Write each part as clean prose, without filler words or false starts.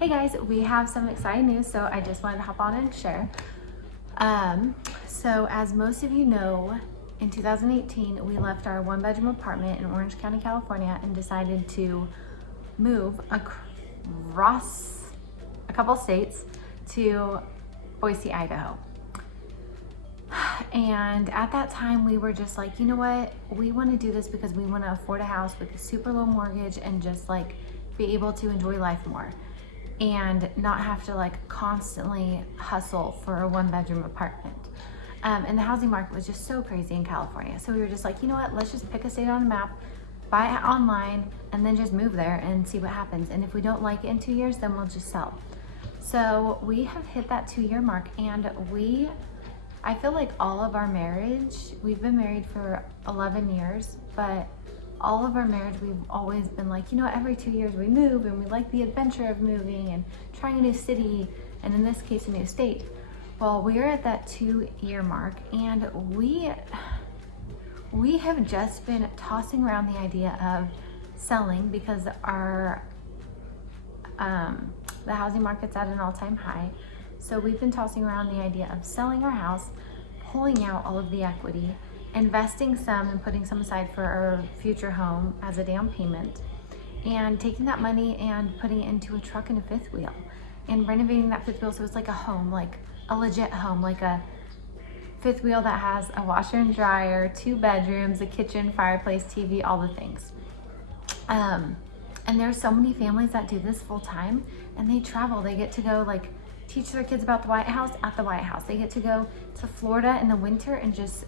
Hey guys, we have some exciting news, so I just wanted to hop on and share. So as most of you know, in 2018, we left our one-bedroom apartment in Orange County, California, and decided to move across a couple states to Boise, Idaho. And at that time, we were just like, you know what? We want to do this because we want to afford a house with a super low mortgage and just like be able to enjoy life more and not have to like constantly hustle for a one-bedroom apartment. And the housing market was just so crazy in California. So we were just like, you know what? Let's just pick a state on a map, buy it online, and then just move there and see what happens. And if we don't like it in 2 years, then we'll just sell. So we have hit that 2-year mark, and I feel like all of our marriage, we've been married for 11 years, but all of our marriage, we've always been like, you know, every 2 years we move and we like the adventure of moving and trying a new city, and in this case, a new state. Well, we're at that 2-year mark, and we have just been tossing around the idea of selling because our, the housing market's at an all-time high. So we've been tossing around the idea of selling our house, pulling out all of the equity, investing some and putting some aside for our future home as a down payment, and taking that money and putting it into a truck and a fifth wheel and renovating that fifth wheel so it's like a home, like a legit home, like a fifth wheel that has a washer and dryer, 2 bedrooms, a kitchen, fireplace, TV, all the things. And there's so many families that do this full time, and they travel. They get to go like teach their kids about the White House at the White House. They get to go to Florida in the winter and just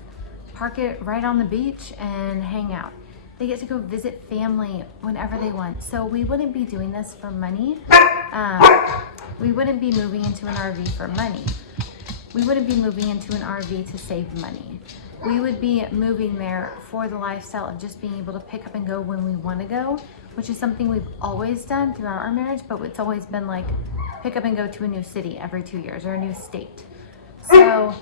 park it right on the beach and hang out. They get to go visit family whenever they want. So we wouldn't be doing this for money. We wouldn't be moving into an RV for money. We wouldn't be moving into an RV to save money. We would be moving there for the lifestyle of just being able to pick up and go when we want to go, which is something we've always done throughout our marriage, but it's always been like pick up and go to a new city every 2 years or a new state. So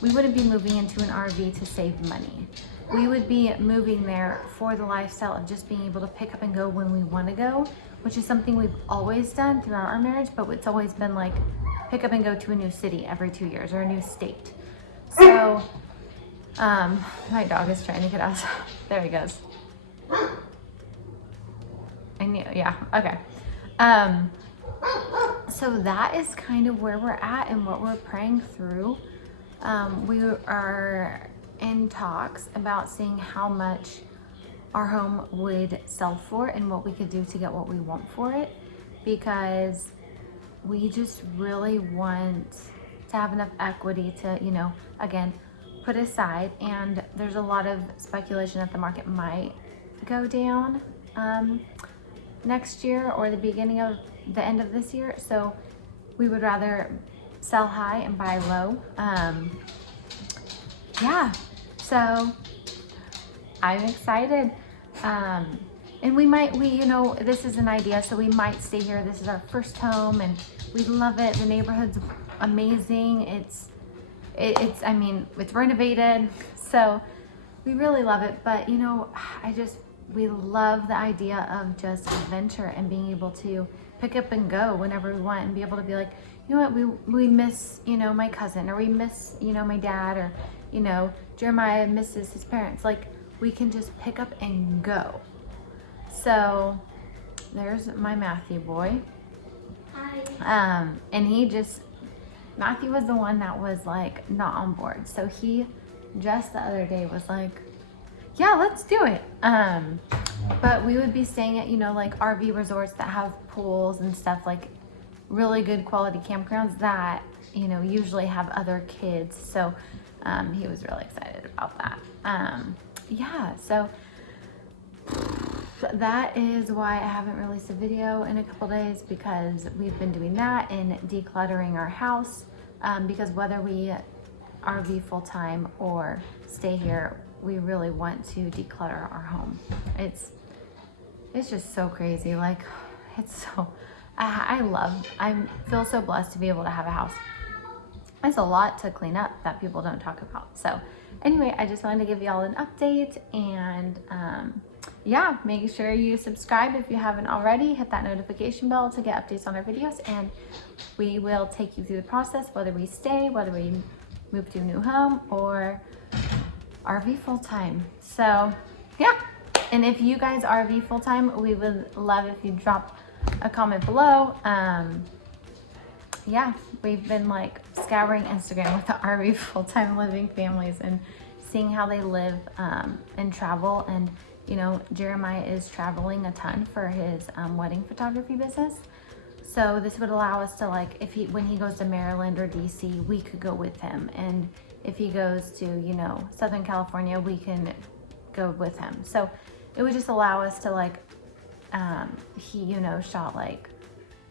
we wouldn't be moving into an RV to save money. We would be moving there for the lifestyle of just being able to pick up and go when we want to go, which is something we've always done throughout our marriage, but it's always been like pick up and go to a new city every 2 years or a new state. So my dog is trying to get us. There he goes. I knew, yeah, okay. So that is kind of where we're at and what we're praying through. We are in talks about seeing how much our home would sell for and what we could do to get what we want for it, because we just really want to have enough equity to, you know, again, put aside. And there's a lot of speculation that the market might go down next year or the beginning of the end of this year. So we would rather sell high and buy low. Yeah, so I'm excited. And we, you know, this is an idea, so we might stay here. This is our first home and we love it. The neighborhood's amazing. It's, I mean, it's renovated, so we really love it. But you know, we love the idea of just adventure and being able to pick up and go whenever we want and be able to be like, you know what, we miss, you know, my cousin, or we miss, you know, my dad, or, you know, Jeremiah misses his parents. Like, we can just pick up and go. So there's my Matthew boy. Hi. And Matthew was the one that was like not on board. So he just the other day was like, yeah, let's do it. But we would be staying at, you know, like RV resorts that have pools and stuff, like really good quality campgrounds that, you know, usually have other kids. So he was really excited about that. Yeah, so that is why I haven't released a video in a couple days, because we've been doing that and decluttering our house, because whether we RV full-time or stay here, we really want to declutter our home. It's just so crazy. Like, it's so, I feel so blessed to be able to have a house. It's a lot to clean up that people don't talk about. So anyway, I just wanted to give you all an update, and yeah, make sure you subscribe if you haven't already. Hit that notification bell to get updates on our videos, and we will take you through the process, whether we stay, whether we move to a new home, or RV full-time. So yeah, and if you guys RV full-time, we would love if you drop a comment below. Yeah, we've been like scouring Instagram with the RV full-time living families and seeing how they live and travel. And you know, Jeremiah is traveling a ton for his wedding photography business. So this would allow us to, like, when he goes to Maryland or DC, we could go with him. And if he goes to, you know, Southern California, we can go with him. So it would just allow us to, like, he, you know, shot like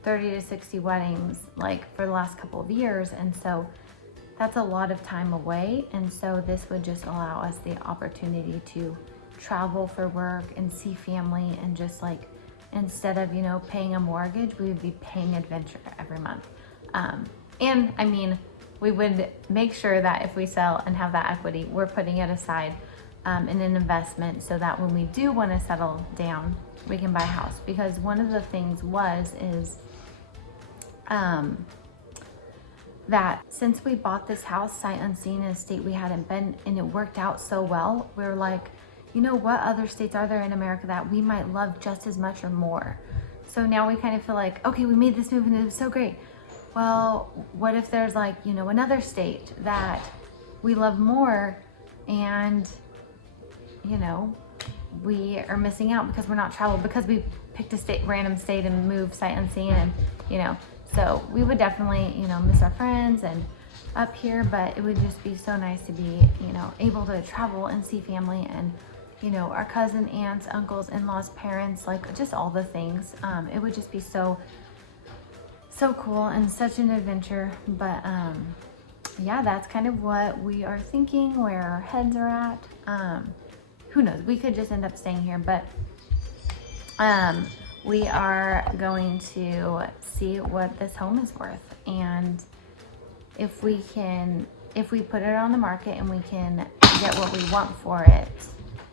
30 to 60 weddings like for the last couple of years. And so that's a lot of time away. And so this would just allow us the opportunity to travel for work and see family, and just like, instead of, you know, paying a mortgage, we would be paying adventure every month. And I mean, we would make sure that if we sell and have that equity, we're putting it aside in an investment, so that when we do want to settle down, we can buy a house. Because one of the things is that since we bought this house sight unseen in a state we hadn't been, and it worked out so well, we were like, you know, what other states are there in America that we might love just as much or more? So now we kind of feel like, okay, we made this move and it was so great. Well, what if there's, like, you know, another state that we love more, and, you know, we are missing out because we're not traveled, because we picked a random state and moved sight unseen, and, you know, so we would definitely, you know, miss our friends and up here, but it would just be so nice to be, you know, able to travel and see family, and, you know, our cousin, aunts, uncles, in-laws, parents, like just all the things. It would just be so cool and such an adventure. But yeah, that's kind of what we are thinking, where our heads are at. Who knows, we could just end up staying here, but we are going to see what this home is worth, and if we put it on the market and we can get what we want for it,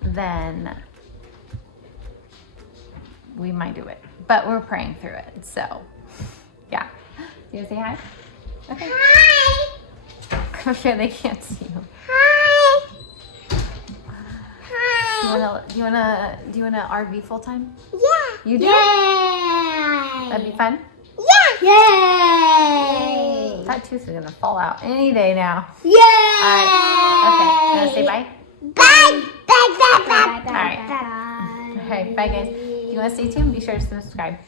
then we might do it. But we're praying through it. So yeah. Do you want to say hi? Okay. Hi. Come here, they can't see you. Hi. Hi. Do you wanna RV full time? Yeah. You do? Yay. That'd be fun? Yeah. Yay. That tooth is gonna fall out any day now. Yay. Alright. Okay. You wanna say bye? Bye. Bye. Bye. Bye. Alright. Alright, bye guys. If you wanna stay tuned, be sure to subscribe.